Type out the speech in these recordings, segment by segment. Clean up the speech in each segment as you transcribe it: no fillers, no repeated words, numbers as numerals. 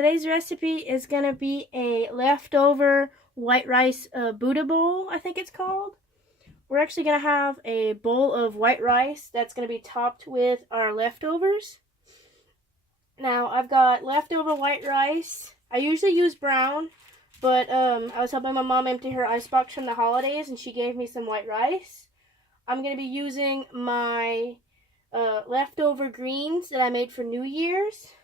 today's recipe is going to be a leftover white rice Buddha bowl, I think it's called. We're actually going to have a bowl of white rice that's going to be topped with our leftovers. Now, I've got leftover white rice. I usually use brown, but I was helping my mom empty her icebox from the holidays, and she gave me some white rice. I'm going to be using my leftover greens that I made for New Year's.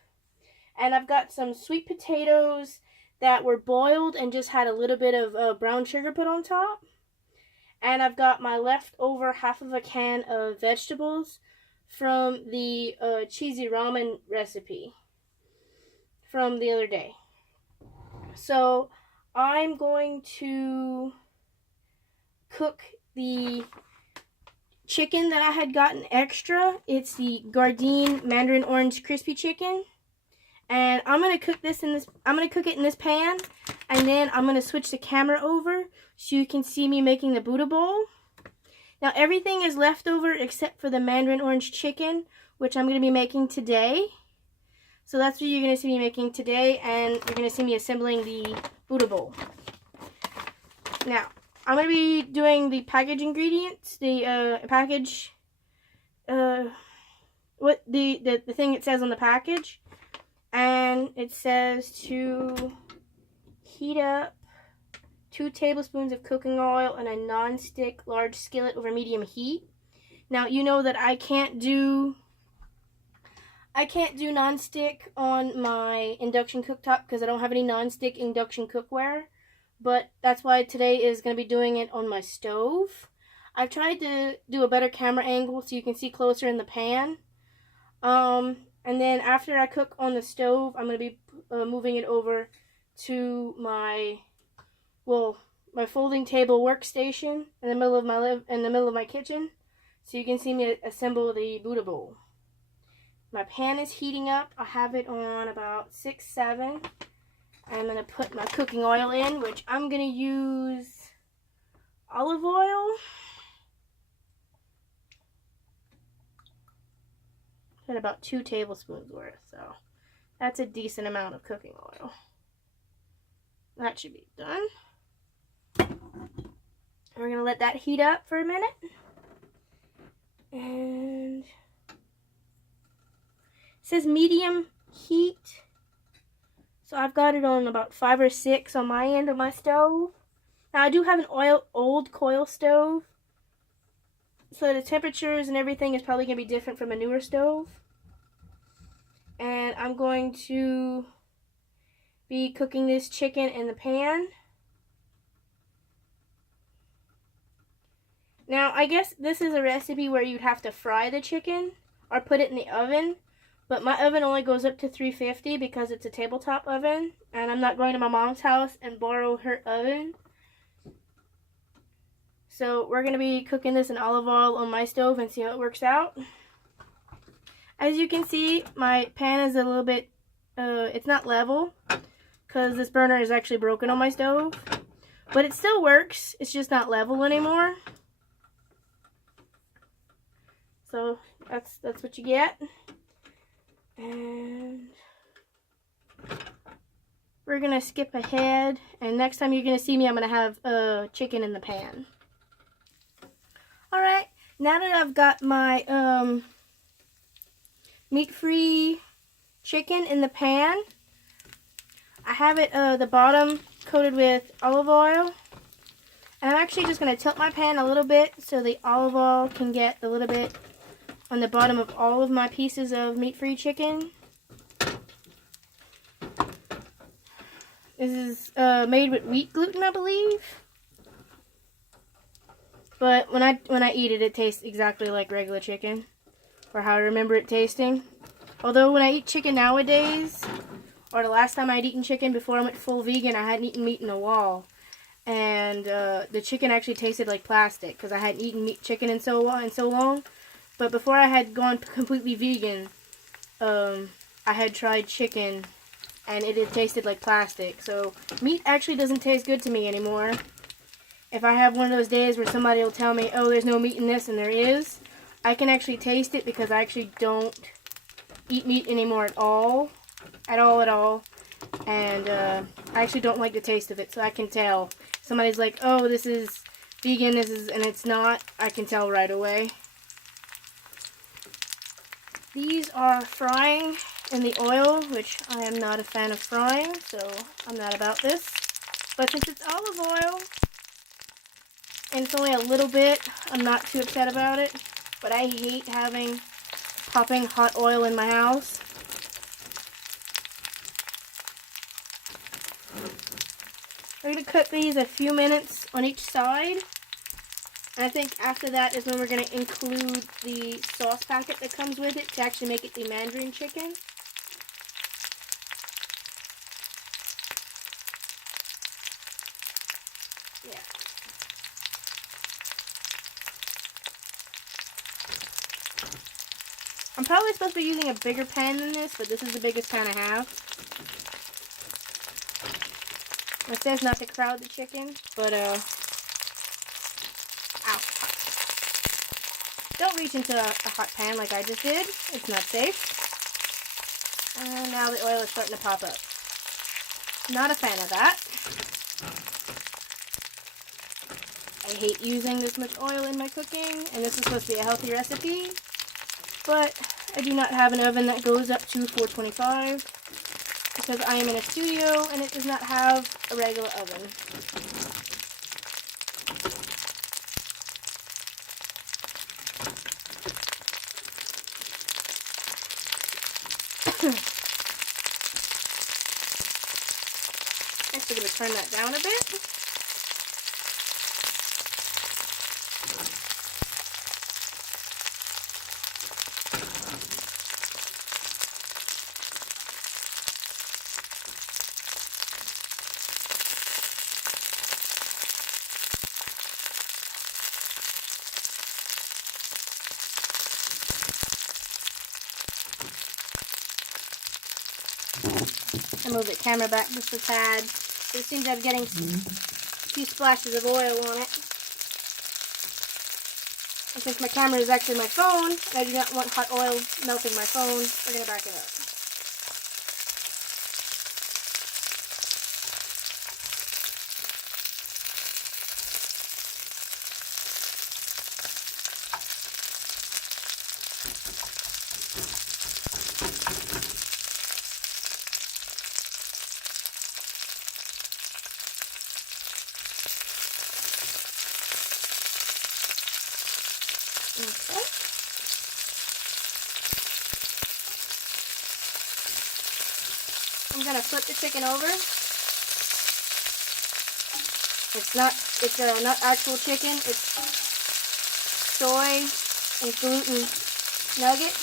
And I've got some sweet potatoes that were boiled and just had a little bit of brown sugar put on top. And I've got my leftover half of a can of vegetables from the cheesy ramen recipe from the other day. So I'm going to cook the chicken that I had gotten extra. It's the Gardein Mandarin Orange Crispy Chicken. And I'm gonna cook this in this. I'm gonna cook it in this pan, and then I'm gonna switch the camera over so you can see me making the Buddha bowl. Now everything is leftover except for the Mandarin Orange chicken, which I'm gonna be making today. So that's what you're gonna see me making today, and you're gonna see me assembling the Buddha bowl. Now I'm gonna be doing the package ingredients, the package, what the thing it says on the package. And it says to heat up 2 tablespoons of cooking oil in a non-stick large skillet over medium heat. Now you know that I can't do non-stick on my induction cooktop because I don't have any non-stick induction cookware. But that's why today is going to be doing it on my stove. I've tried to do a better camera angle so you can see closer in the pan. And then after I cook on the stove, I'm going to be moving it over to my folding table workstation in the middle of my kitchen, so you can see me assemble the Buddha bowl. My pan is heating up. I have it on about 6-7. I'm going to put my cooking oil in, which I'm going to use olive oil. At about 2 tablespoons worth, so that's a decent amount of cooking oil. That should be done. We're gonna let that heat up for a minute, and it says medium heat, so I've got it on about 5 or 6 on my end of my stove. Now I do have an old coil stove, so the temperatures and everything is probably going to be different from a newer stove. And I'm going to be cooking this chicken in the pan. Now, I guess this is a recipe where you'd have to fry the chicken or put it in the oven. But my oven only goes up to 350 because it's a tabletop oven. And I'm not going to my mom's house and borrow her oven. So we're going to be cooking this in olive oil on my stove and see how it works out. As you can see, my pan is a little bit, it's not level because this burner is actually broken on my stove. But it still works, it's just not level anymore. So that's what you get. And we're going to skip ahead, and next time you're going to see me, I'm going to have chicken in the pan. Alright, now that I've got my meat-free chicken in the pan, I have it the bottom coated with olive oil. And I'm actually just going to tilt my pan a little bit so the olive oil can get a little bit on the bottom of all of my pieces of meat-free chicken. This is made with wheat gluten, I believe. But when I eat it, it tastes exactly like regular chicken, or how I remember it tasting. Although when I eat chicken nowadays, or the last time I'd eaten chicken before I went full vegan, I hadn't eaten meat in a while. And the chicken actually tasted like plastic because I hadn't eaten chicken in so long. But before I had gone completely vegan, I had tried chicken, and it had tasted like plastic. So meat actually doesn't taste good to me anymore. If I have one of those days where somebody will tell me, oh, there's no meat in this, and there is, I can actually taste it because I actually don't eat meat anymore at all. And I actually don't like the taste of it, so I can tell. Somebody's like, oh, this is vegan, and it's not. I can tell right away. These are frying in the oil, which I am not a fan of frying, so I'm not about this. But since it's olive oil, and it's only a little bit, I'm not too upset about it. But I hate having popping hot oil in my house. We're going to cook these a few minutes on each side. And I think after that is when we're going to include the sauce packet that comes with it to actually make it the Mandarin chicken. Yeah. I'm probably supposed to be using a bigger pan than this, but this is the biggest pan I have. It says not to crowd the chicken, but ow. Don't reach into a hot pan like I just did. It's not safe. And now the oil is starting to pop up. Not a fan of that. I hate using this much oil in my cooking, and this is supposed to be a healthy recipe, but I do not have an oven that goes up to 425 because I am in a studio and it does not have a regular oven. Next, we're going to turn that down a bit. I move the camera back just a tad. It seems I'm getting a few splashes of oil on it. And since my camera is actually my phone, and I do not want hot oil melting my phone, we're going to back it up. Okay. I'm gonna flip the chicken over. It's not actual chicken. It's soy and gluten nuggets.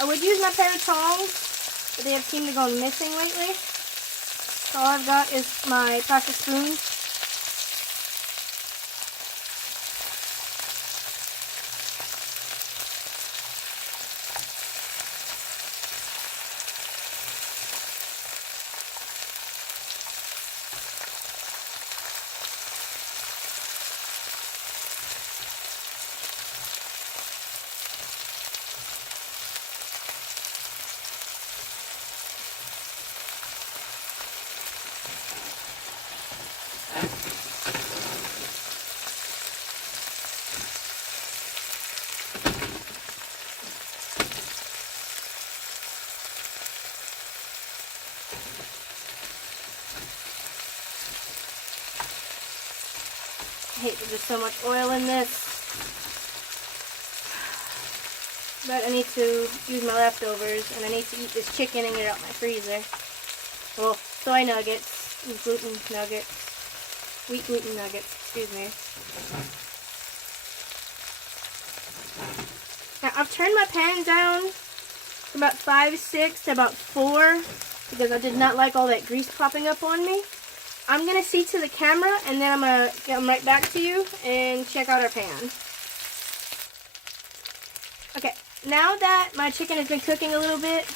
I would use my pair of tongs, but they have seemed to go missing lately. So all I've got is my plastic spoon. I hate that there's so much oil in this, but I need to use my leftovers, and I need to eat this chicken and get it out my freezer. Well, soy nuggets, gluten nuggets, wheat gluten nuggets, excuse me. Now, I've turned my pan down from about 5, 6 to about 4 because I did not like all that grease popping up on me. I'm going to see to the camera, and then I'm going to come right back to you and check out our pan. Okay, now that my chicken has been cooking a little bit,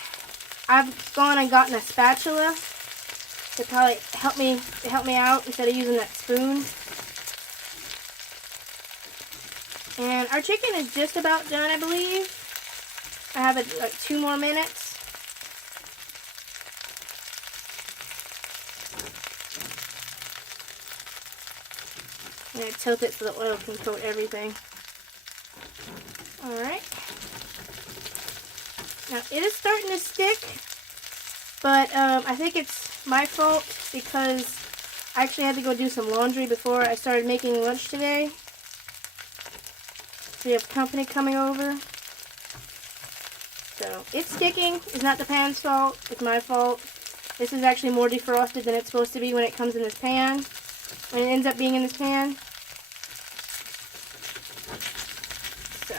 I've gone and gotten a spatula to probably help me out instead of using that spoon. And our chicken is just about done, I believe. I have it like 2 more minutes. I'm going to tilt it so the oil can coat everything. Alright. Now it is starting to stick, but I think it's my fault because I actually had to go do some laundry before I started making lunch today. We have company coming over. So it's sticking. It's not the pan's fault. It's my fault. This is actually more defrosted than it's supposed to be when it comes in this pan. When it ends up being in this pan. So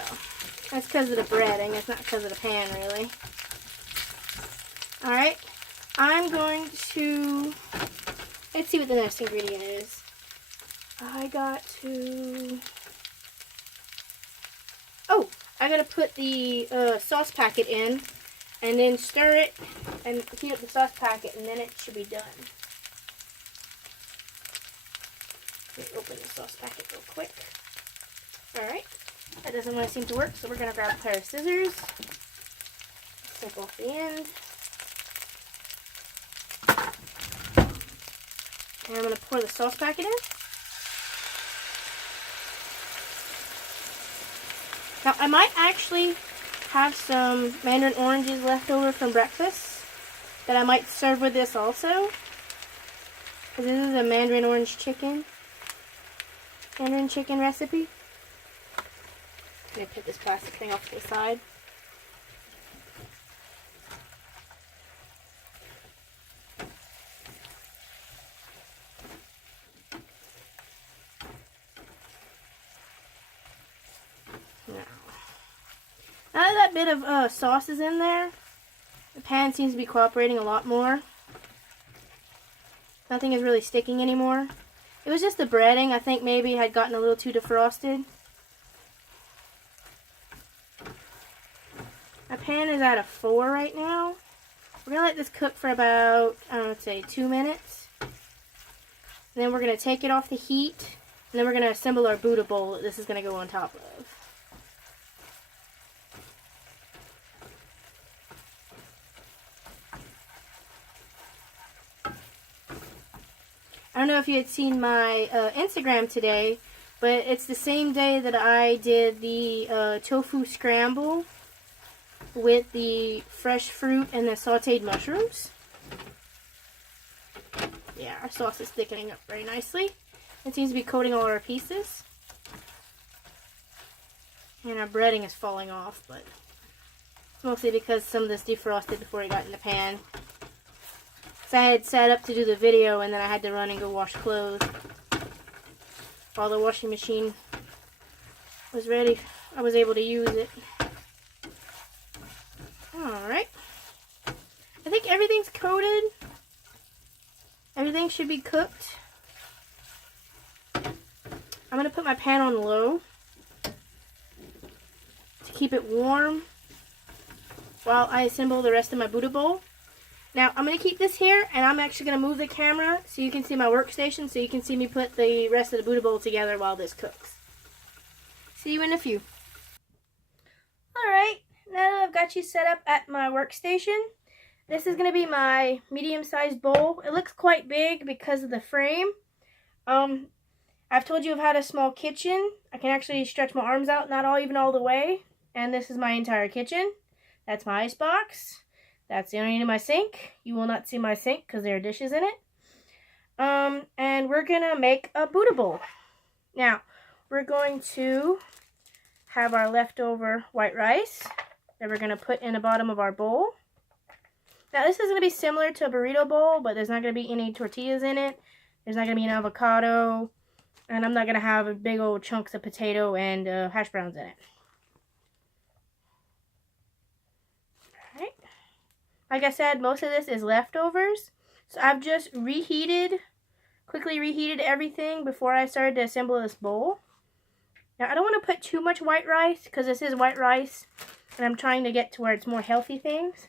that's because of the breading. It's not because of the pan, really. Alright. I'm going to... Let's see what the next ingredient is. I got to... Oh! I gotta put the sauce packet in, and then stir it, and heat up the sauce packet, and then it should be done. Let me open the sauce packet real quick. Alright, that doesn't want to seem to work, so we're gonna grab a pair of scissors, snip off the end, and I'm gonna pour the sauce packet in. Now, I might actually have some mandarin oranges left over from breakfast that I might serve with this also. Because this is a mandarin orange chicken. Mandarin chicken recipe. I'm going to put this plastic thing off to the side. Now that bit of sauce is in there, the pan seems to be cooperating a lot more. Nothing is really sticking anymore. It was just the breading, I think maybe had gotten a little too defrosted. My pan is at a 4 right now. We're going to let this cook for about, I don't know, let's say 2 minutes. And then we're going to take it off the heat, and then we're going to assemble our Buddha bowl that this is going to go on top of. I don't know if you had seen my Instagram today, but it's the same day that I did the tofu scramble with the fresh fruit and the sauteed mushrooms. Yeah, our sauce is thickening up very nicely. It seems to be coating all our pieces. And our breading is falling off, but it's mostly because some of this defrosted before it got in the pan. So I had set up to do the video, and then I had to run and go wash clothes. While the washing machine was ready, I was able to use it. Alright. I think everything's coated. Everything should be cooked. I'm going to put my pan on low to keep it warm while I assemble the rest of my Buddha bowl. Now, I'm going to keep this here, and I'm actually going to move the camera so you can see my workstation, so you can see me put the rest of the Buddha bowl together while this cooks. See you in a few. Alright, now that I've got you set up at my workstation, this is going to be my medium-sized bowl. It looks quite big because of the frame. I've told you I've had a small kitchen. I can actually stretch my arms out, not even all the way. And this is my entire kitchen. That's my icebox. That's the only end of my sink. You will not see my sink because there are dishes in it. And we're going to make a Buddha bowl. Now, we're going to have our leftover white rice that we're going to put in the bottom of our bowl. Now, this is going to be similar to a burrito bowl, but there's not going to be any tortillas in it. There's not going to be an avocado. And I'm not going to have big old chunks of potato and hash browns in it. Like I said, most of this is leftovers. So I've just quickly reheated everything before I started to assemble this bowl. Now I don't want to put too much white rice because this is white rice. and I'm trying to get towards more healthy things.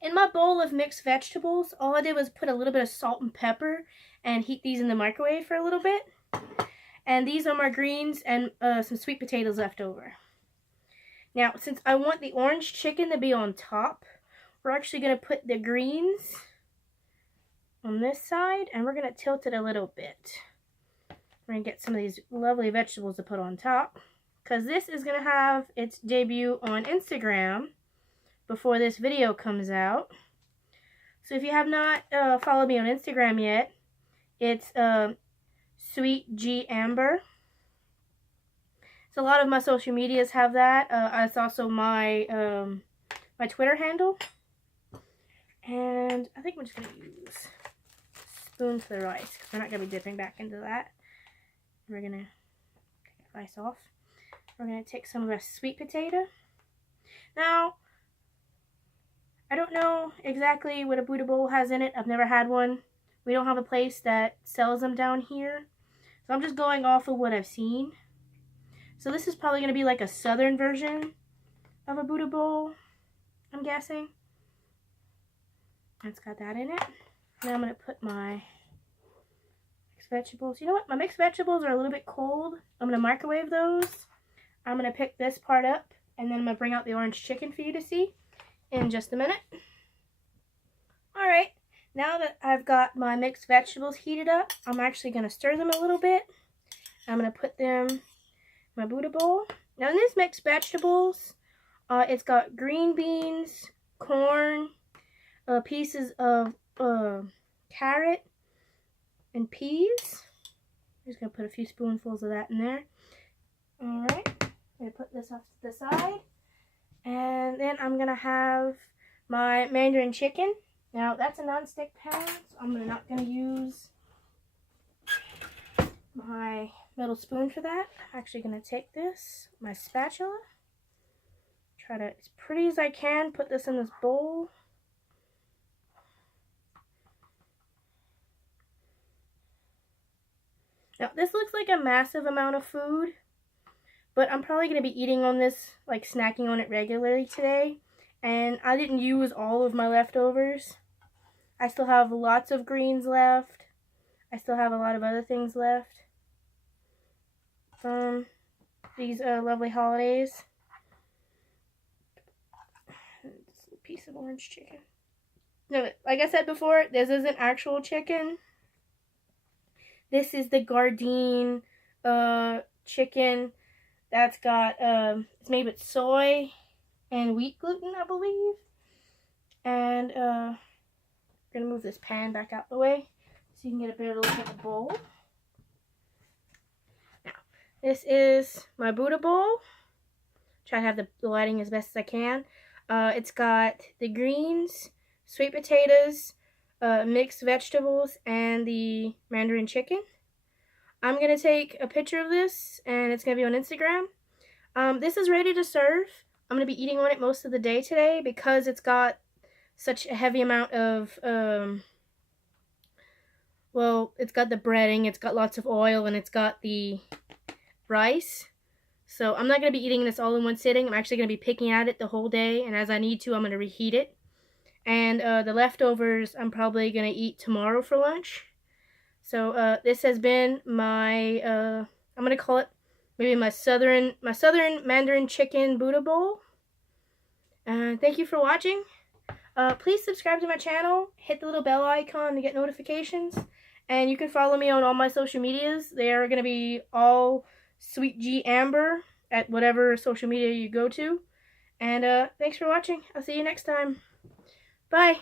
In my bowl of mixed vegetables, all I did was put a little bit of salt and pepper and heat these in the microwave for a little bit. And these are my greens and some sweet potatoes left over. Now, since I want the orange chicken to be on top, we're actually going to put the greens on this side, and we're going to tilt it a little bit. We're going to get some of these lovely vegetables to put on top, because this is going to have its debut on Instagram before this video comes out. So if you have not followed me on Instagram yet, it's chic'kn. So a lot of my social medias have that. It's also my my Twitter handle. And I think we're just going to use a spoon for the rice, because we're not going to be dipping back into that. We're going to take the rice off. We're going to take some of our sweet potato. Now, I don't know exactly what a Buddha bowl has in it. I've never had one. We don't have a place that sells them down here. So I'm just going off of what I've seen. So this is probably going to be like a southern version of a Buddha bowl, I'm guessing. It's got that in it. Now I'm going to put my mixed vegetables. You know what? My mixed vegetables are a little bit cold. I'm going to microwave those. I'm going to pick this part up, and then I'm going to bring out the orange chicken for you to see in just a minute. Alright, now that I've got my mixed vegetables heated up, I'm actually going to stir them a little bit. I'm going to put them in my Buddha bowl. Now in this mixed vegetables, it's got green beans, corn, pieces of carrot, and peas. I'm just going to put a few spoonfuls of that in there. Alright, I'm going to put this off to the side. And then I'm going to have my mandarin chicken. Now, that's a non-stick pan, so I'm not going to use my metal spoon for that. I'm actually going to take this, my spatula, try to, as pretty as I can, put this in this bowl. Now, this looks like a massive amount of food, but I'm probably going to be eating on this, like snacking on it regularly today. And I didn't use all of my leftovers. I still have lots of greens left. I still have a lot of other things left from these lovely holidays. This little piece of orange chicken. No, like I said before, this isn't actual chicken. This is the Gardein chicken that's got, it's made with soy and wheat gluten, I believe. And I'm going to move this pan back out the way so you can get a better look at the bowl. Now, this is my Buddha bowl. Try to have the lighting as best as I can. It's got the greens, sweet potatoes, mixed vegetables, and the mandarin chicken. I'm going to take a picture of this, and it's going to be on Instagram. This is ready to serve. I'm going to be eating on it most of the day today because it's got such a heavy amount of, well, it's got the breading, it's got lots of oil, and it's got the rice. So I'm not going to be eating this all in one sitting. I'm actually going to be picking at it the whole day, and as I need to, I'm going to reheat it. And the leftovers I'm probably going to eat tomorrow for lunch. So this has been my, I'm going to call it maybe my southern mandarin chicken Buddha bowl. Thank you for watching. Please subscribe to my channel. Hit the little bell icon to get notifications. And you can follow me on all my social medias. They are going to be all chic'kn at whatever social media you go to. And thanks for watching. I'll see you next time. Bye.